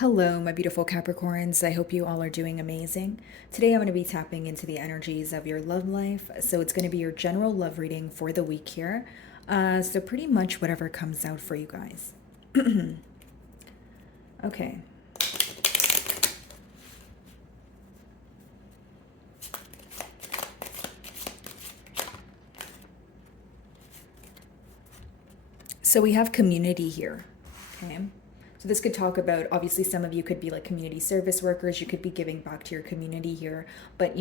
Hello, my beautiful Capricorns. I hope you all are doing amazing. Today, I'm going to be tapping into the energies of your love life. So, it's going to be your general love reading for the week here. So, pretty much whatever comes out for you guys. Okay. So, we have community here. Okay. So this could talk about, obviously, some of you could be like community service workers. You could be giving back to your community here. But,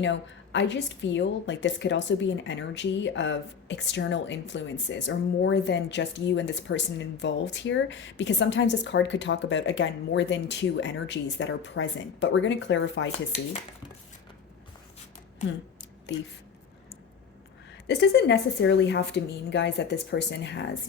I just feel like this could also be an energy of external influences or more than just you and this person involved here. Because sometimes this card could talk about, again, more than two energies that are present. But we're going to clarify to see. Thief. This doesn't necessarily have to mean, guys, that this person has,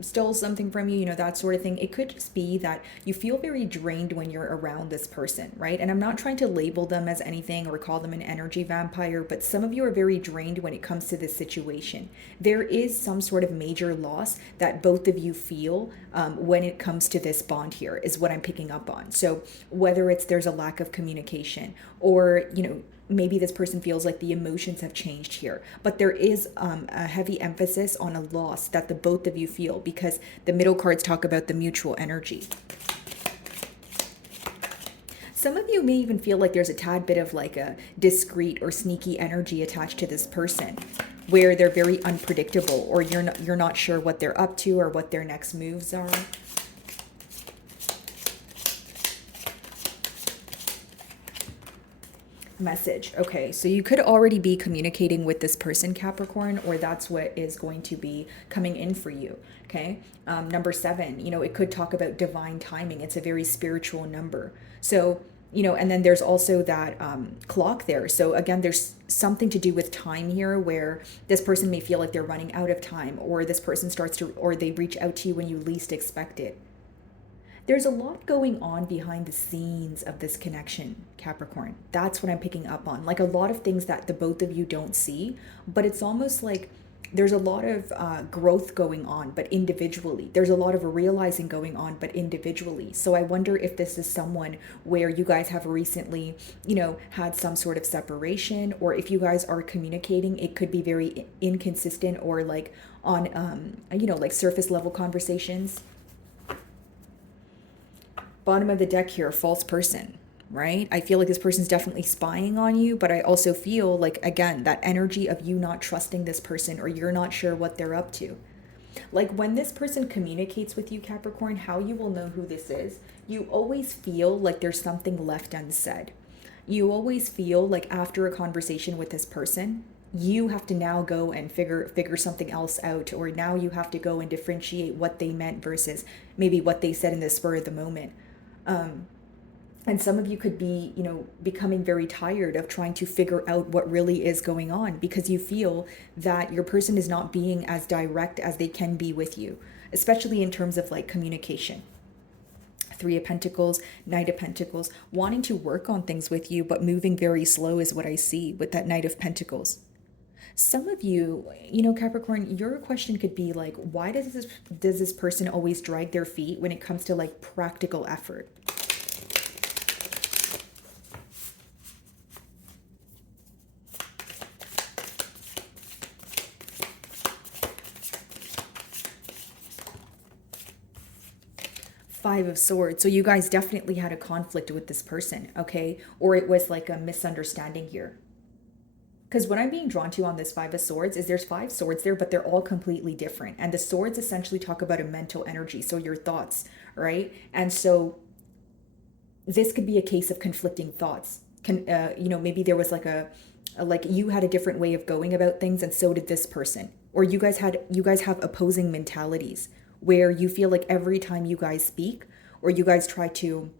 stole something from you, that sort of thing. It could just be that you feel very drained when you're around this person, right? And I'm not trying to label them as anything or call them an energy vampire, but some of you are very drained when it comes to this situation. There is some sort of major loss that both of you feel when it comes to this bond here, is what I'm picking up on. So whether it's there's a lack of communication or, maybe this person feels like the emotions have changed here, but there is a heavy emphasis on a loss that the both of you feel, because the middle cards talk about the mutual energy. Some of you may even feel like there's a tad bit of like a discreet or sneaky energy attached to this person, where they're very unpredictable, or you're not sure what they're up to or what their next moves are. Message. Okay, so you could already be communicating with this person, Capricorn, or that's what is going to be coming in for you. Okay. Number 7, it could talk about divine timing. It's a very spiritual number. So, and then there's also that clock there. So again, there's something to do with time here, where this person may feel like they're running out of time, or this person or they reach out to you when you least expect it. There's a lot going on behind the scenes of this connection, Capricorn. That's what I'm picking up on. Like a lot of things that the both of you don't see, but it's almost like there's a lot of growth going on, but individually. There's a lot of realizing going on, but individually. So I wonder if this is someone where you guys have recently, had some sort of separation, or if you guys are communicating, it could be very inconsistent or like on, like surface level conversations. Bottom of the deck here, false person, right? I feel like this person's definitely spying on you, but I also feel like, again, that energy of you not trusting this person, or you're not sure what they're up to. Like when this person communicates with you, Capricorn, how you will know who this is, you always feel like there's something left unsaid. You always feel like after a conversation with this person, you have to now go and figure something else out, or now you have to go and differentiate what they meant versus maybe what they said in the spur of the moment. And some of you could be, becoming very tired of trying to figure out what really is going on, because you feel that your person is not being as direct as they can be with you, especially in terms of like communication. 3 of Pentacles, Knight of Pentacles, wanting to work on things with you, but moving very slow is what I see with that Knight of Pentacles. Some of you, Capricorn, your question could be like, why does this person always drag their feet when it comes to like practical effort? Five of Swords. So you guys definitely had a conflict with this person, okay? Or it was like a misunderstanding here. Because what I'm being drawn to on this 5 of Swords is there's 5 swords there, but they're all completely different. And the swords essentially talk about a mental energy, so your thoughts, right? And so this could be a case of conflicting thoughts. Maybe there was like like you had a different way of going about things, and so did this person. Or you guys have opposing mentalities, where you feel like every time you guys speak or you guys try to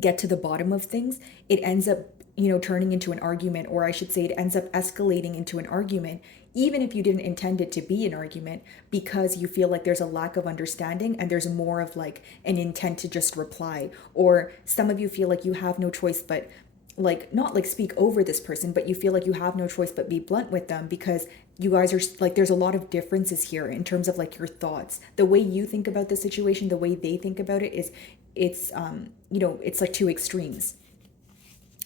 get to the bottom of things, it ends up turning into an argument, or I should say it ends up escalating into an argument, even if you didn't intend it to be an argument, because you feel like there's a lack of understanding and there's more of like an intent to just reply. Or some of you feel like you have no choice but like, not like speak over this person, but you feel like you have no choice but be blunt with them, because you guys are like, there's a lot of differences here in terms of like your thoughts. The way you think about the situation, the way they think about it is it's it's like two extremes,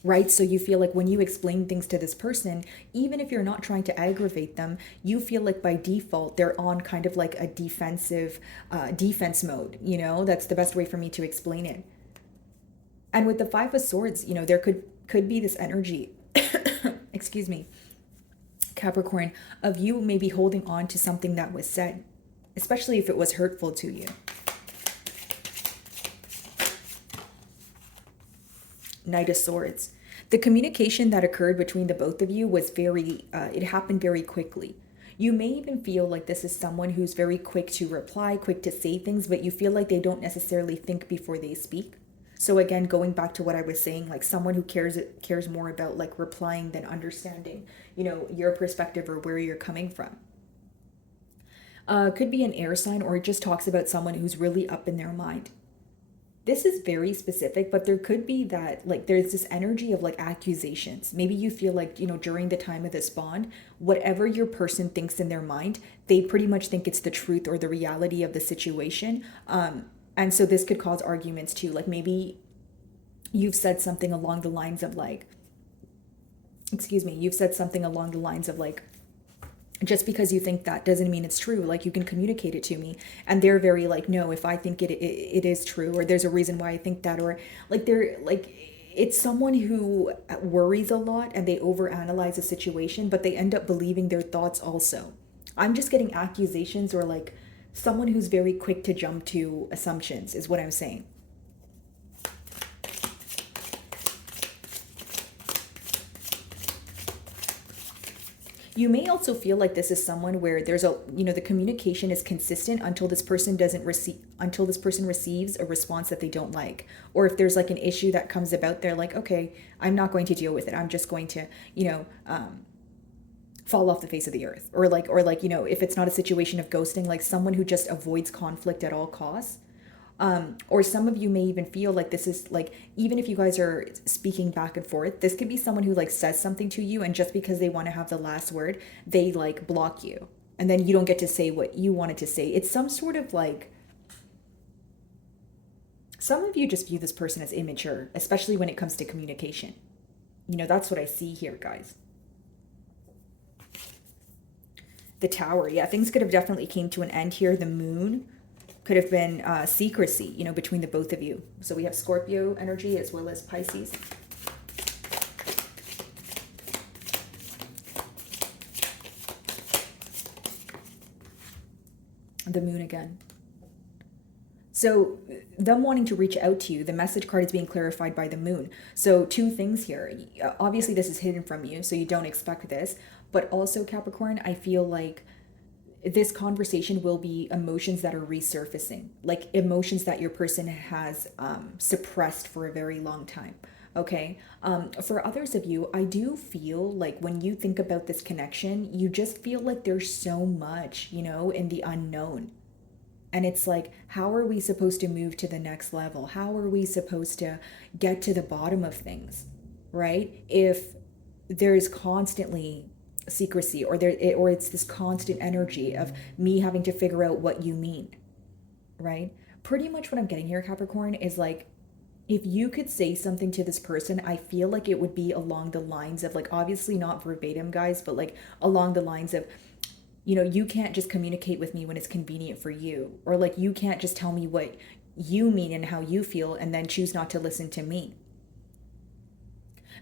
right? So you feel like when you explain things to this person, even if you're not trying to aggravate them, you feel like by default they're on kind of like a defense mode. That's the best way for me to explain it. And with the Five of Swords, there could be this energy, excuse me, Capricorn, of you maybe holding on to something that was said, especially if it was hurtful to you. Knight of Swords. The communication that occurred between the both of you was it happened very quickly. You may even feel like this is someone who's very quick to reply, quick to say things, but you feel like they don't necessarily think before they speak. So again, going back to what I was saying, like someone who cares more about like replying than understanding, your perspective or where you're coming from. Could be an air sign, or it just talks about someone who's really up in their mind. This is very specific, but there could be that like there's this energy of like accusations. Maybe you feel like, during the time of this bond, whatever your person thinks in their mind, they pretty much think it's the truth or the reality of the situation. And so this could cause arguments too. Like maybe you've said something along the lines of like, you've said something along the lines of like, just because you think that doesn't mean it's true. Like, you can communicate it to me. And they're very like, no, if I think it is true, or there's a reason why I think that, or like they're like, it's someone who worries a lot and they overanalyze a situation, but they end up believing their thoughts also. I'm just getting accusations, or like someone who's very quick to jump to assumptions is what I'm saying. You may also feel like this is someone where there's the communication is consistent until this person receives a response that they don't like. Or if there's like an issue that comes about, they're like, okay, I'm not going to deal with it. I'm just going to, fall off the face of the earth. Or if it's not a situation of ghosting, like someone who just avoids conflict at all costs. Or some of you may even feel like this is like, even if you guys are speaking back and forth, this could be someone who like says something to you, and just because they want to have the last word, they like block you. And then you don't get to say what you wanted to say. It's some sort of like, some of you just view this person as immature, especially when it comes to communication. That's what I see here, guys. The Tower. Yeah, things could have definitely came to an end here. The Moon could have been secrecy, between the both of you. So we have Scorpio energy as well as Pisces. The Moon again. So them wanting to reach out to you, the message card is being clarified by the Moon. So two things here. Obviously, this is hidden from you, so you don't expect this. But also, Capricorn, I feel like this conversation will be emotions that are resurfacing, like emotions that your person has suppressed for a very long time. Okay. For others of you, I do feel like when you think about this connection, you just feel like there's so much, in the unknown. And it's like, how are we supposed to move to the next level? How are we supposed to get to the bottom of things, right? If there's constantly secrecy, or it's this constant energy of me having to figure out what you mean, right? Pretty much what I'm getting here, Capricorn, is like, if you could say something to this person, I feel like it would be along the lines of like, obviously not verbatim, guys, but like along the lines of, you can't just communicate with me when it's convenient for you, or like you can't just tell me what you mean and how you feel and then choose not to listen to me.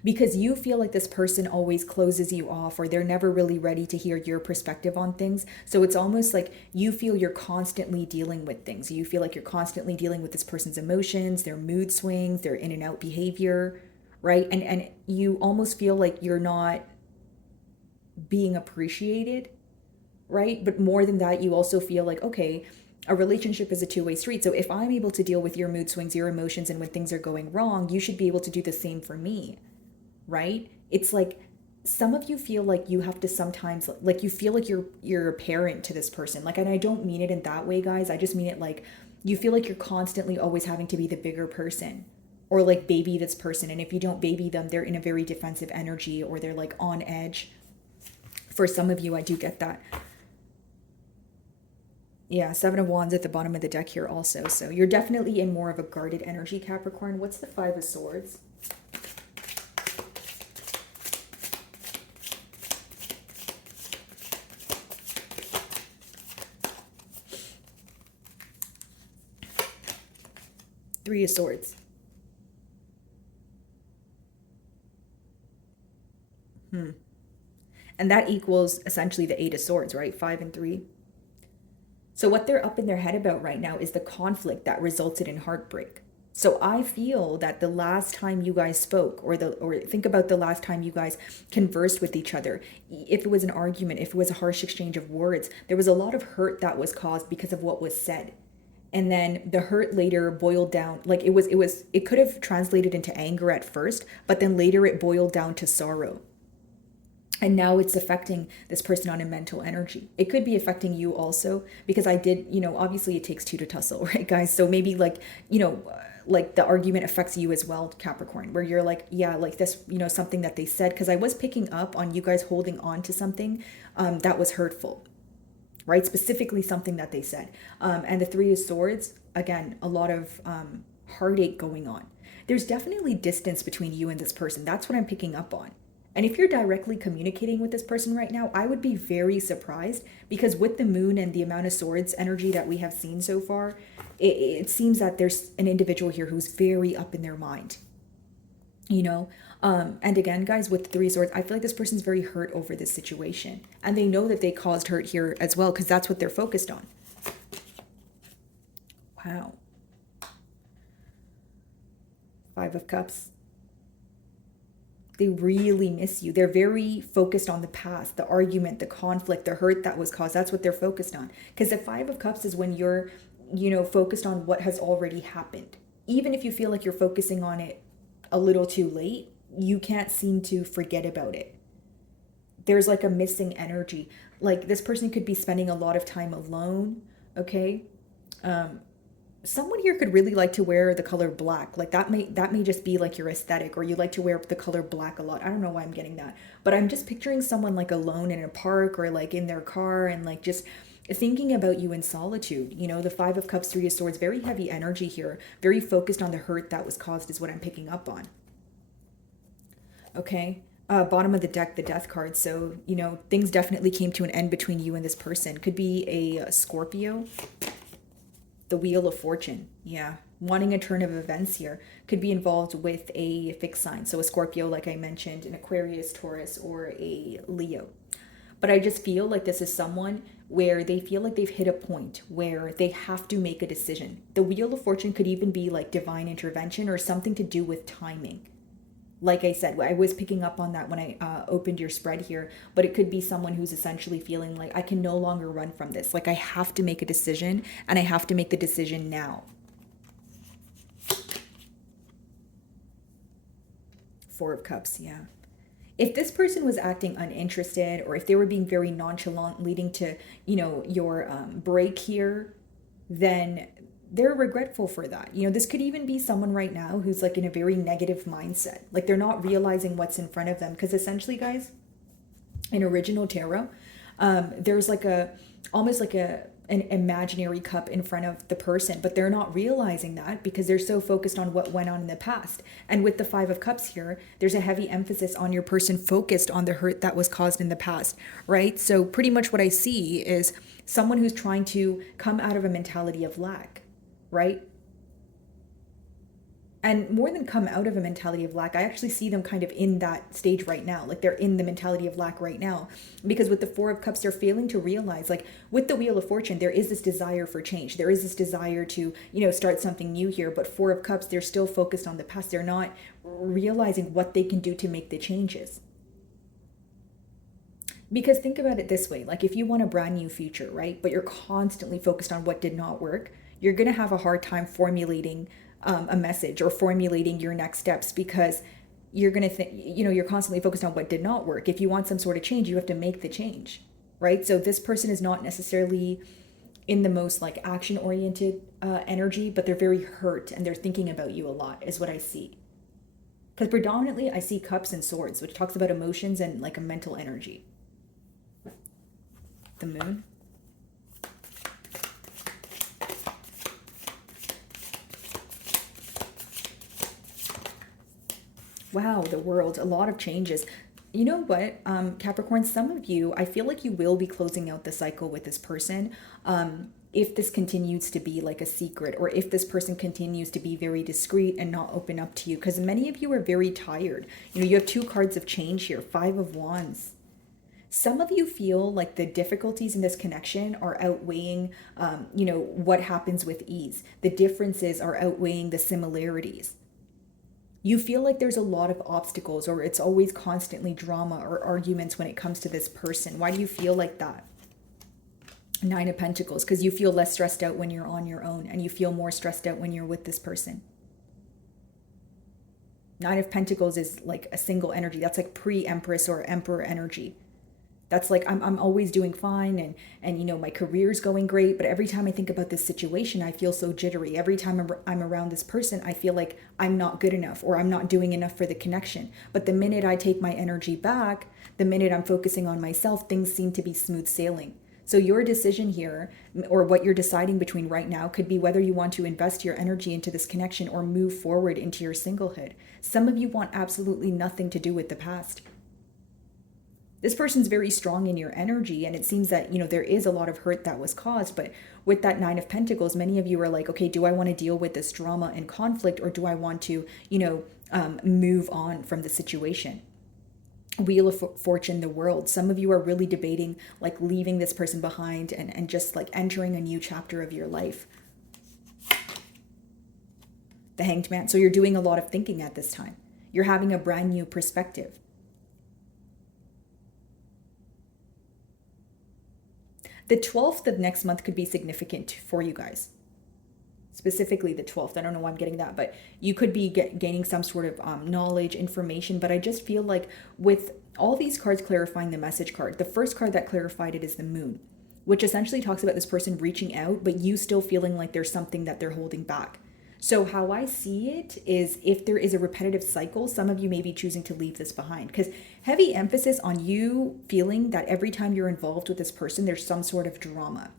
Because you feel like this person always closes you off, or they're never really ready to hear your perspective on things. So it's almost like you feel you're constantly dealing with things. You feel like you're constantly dealing with this person's emotions, their mood swings, their in and out behavior, right? And you almost feel like you're not being appreciated, right? But more than that, you also feel like, okay, a relationship is a two-way street. So if I'm able to deal with your mood swings, your emotions, and when things are going wrong, you should be able to do the same for me. Right? It's like some of you feel like you have to sometimes, like you feel like you're a parent to this person. Like, and I don't mean it in that way, guys. I just mean it like you feel like you're constantly always having to be the bigger person, or like baby this person. And if you don't baby them, they're in a very defensive energy, or they're like on edge. For some of you, I do get that. Yeah, Seven of Wands at the bottom of the deck here also. So you're definitely in more of a guarded energy, Capricorn. What's the Five of Swords? Three of Swords. And that equals essentially the Eight of Swords, right? 5 and 3. So what they're up in their head about right now is the conflict that resulted in heartbreak. So I feel that the last time you guys spoke, or think about the last time you guys conversed with each other, if it was an argument, if it was a harsh exchange of words, there was a lot of hurt that was caused because of what was said. And then the hurt later boiled down, like it could have translated into anger at first, but then later it boiled down to sorrow. And now it's affecting this person on a mental energy. It could be affecting you also, because I did, obviously it takes two to tussle, right, guys? So maybe like the argument affects you as well, Capricorn, where you're like, yeah, like this, something that they said, because I was picking up on you guys holding on to something that was hurtful, right? Specifically something that they said. And the Three of Swords, again, a lot of heartache going on. There's definitely distance between you and this person. That's what I'm picking up on. And if you're directly communicating with this person right now, I would be very surprised, because with the moon and the amount of swords energy that we have seen so far, it seems that there's an individual here who's very up in their mind, And again, guys, with the Three of Swords, I feel like this person's very hurt over this situation. And they know that they caused hurt here as well, because that's what they're focused on. Wow. Five of Cups. They really miss you. They're very focused on the past, the argument, the conflict, the hurt that was caused. That's what they're focused on. Because the Five of Cups is when you're, focused on what has already happened. Even if you feel like you're focusing on it a little too late, you can't seem to forget about it. There's like a missing energy. Like this person could be spending a lot of time alone, okay? Someone here could really like to wear the color black. Like that may just be like your aesthetic, or you like to wear the color black a lot. I don't know why I'm getting that, but I'm just picturing someone like alone in a park, or like in their car, and like just thinking about you in solitude. The Five of Cups, Three of Swords, very heavy energy here, very focused on the hurt that was caused is what I'm picking up on. Okay. Bottom of the deck, the Death card. So, things definitely came to an end between you and this person. Could be a Scorpio. The Wheel of Fortune, yeah. Wanting a turn of events here. Could be involved with a fixed sign. So a Scorpio, like I mentioned, an Aquarius, Taurus, or a Leo. But I just feel like this is someone where they feel like they've hit a point where they have to make a decision. The Wheel of Fortune could even be like divine intervention, or something to do with timing. Like I said, I was picking up on that when I opened your spread here, but it could be someone who's essentially feeling like, I can no longer run from this. Like I have to make a decision, and I have to make the decision now. Four of Cups, yeah. If this person was acting uninterested, or if they were being very nonchalant, leading to, your break here, then they're regretful for that. This could even be someone right now who's like in a very negative mindset. Like they're not realizing what's in front of them. Because essentially, guys, in original tarot, there's like almost like an imaginary cup in front of the person, but they're not realizing that because they're so focused on what went on in the past. And with the Five of Cups here, there's a heavy emphasis on your person focused on the hurt that was caused in the past, right? So pretty much what I see is someone who's trying to come out of a mentality of lack, right? And more than come out of a mentality of lack, I actually see them kind of in that stage right now. Like they're in the mentality of lack right now. Because with the Four of Cups, they're failing to realize, like with the Wheel of Fortune, there is this desire for change. There is this desire to, start something new here. But Four of Cups, they're still focused on the past. They're not realizing what they can do to make the changes. Because think about it this way, like if you want a brand new future, right? But you're constantly focused on what did not work, you're going to have a hard time formulating a message or formulating your next steps, because you're going to think, you're constantly focused on what did not work. If you want some sort of change, you have to make the change, right? So this person is not necessarily in the most like action oriented energy, but they're very hurt and they're thinking about you a lot is what I see. Because predominantly I see Cups and Swords, which talks about emotions and like a mental energy. The Moon. Wow, the world, a lot of changes. You know what, Capricorn, some of you, I feel like you will be closing out the cycle with this person. If this continues to be like a secret, or if this person continues to be very discreet and not open up to you, because many of you are very tired. You know, you have two cards of change here, Five of Wands. Some of you feel like the difficulties in this connection are outweighing, what happens with ease. The differences are outweighing the similarities. You feel like there's a lot of obstacles, or it's always constantly drama or arguments when it comes to this person. Why do you feel like that? Nine of Pentacles, because you feel less stressed out when you're on your own, and you feel more stressed out when you're with this person. Nine of Pentacles is like a single energy. That's like pre-Empress or Emperor energy. That's like I'm always doing fine, and my career's going great, but every time I think about this situation, I feel so jittery. Every time I'm around this person, I feel like I'm not good enough, or I'm not doing enough for the connection. But the minute I take my energy back, the minute I'm focusing on myself, things seem to be smooth sailing. So your decision here, or what you're deciding between right now, could be whether you want to invest your energy into this connection or move forward into your singlehood. Some of you want absolutely nothing to do with the past. This person's very strong in your energy, and it seems that, there is a lot of hurt that was caused. But with that Nine of Pentacles, many of you are like, okay, do I want to deal with this drama and conflict, or do I want to, move on from the situation? Wheel of Fortune, the World. Some of you are really debating like leaving this person behind and just like entering a new chapter of your life. The Hanged Man. So you're doing a lot of thinking at this time. You're having a brand new perspective. The 12th of next month could be significant for you guys. Specifically the 12th. I don't know why I'm getting that, but you could be gaining some sort of knowledge, information. But I just feel like with all these cards clarifying the message card, the first card that clarified it is the Moon, which essentially talks about this person reaching out, but you still feeling like there's something that they're holding back. So how I see it is, if there is a repetitive cycle, some of you may be choosing to leave this behind, because heavy emphasis on you feeling that every time you're involved with this person, there's some sort of drama.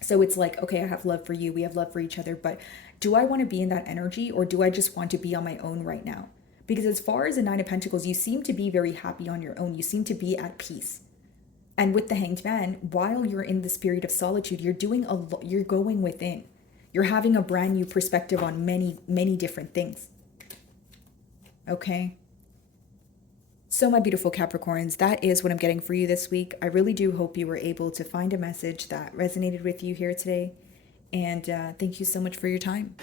So it's like, okay, I have love for you, we have love for each other, but do I want to be in that energy, or do I just want to be on my own right now? Because as far as the Nine of Pentacles, you seem to be very happy on your own. You seem to be at peace. And with the Hanged Man, while you're in this period of solitude, you're going within. You're having a brand new perspective on many, many different things. Okay? So my beautiful Capricorns, that is what I'm getting for you this week. I really do hope you were able to find a message that resonated with you here today. And thank you so much for your time.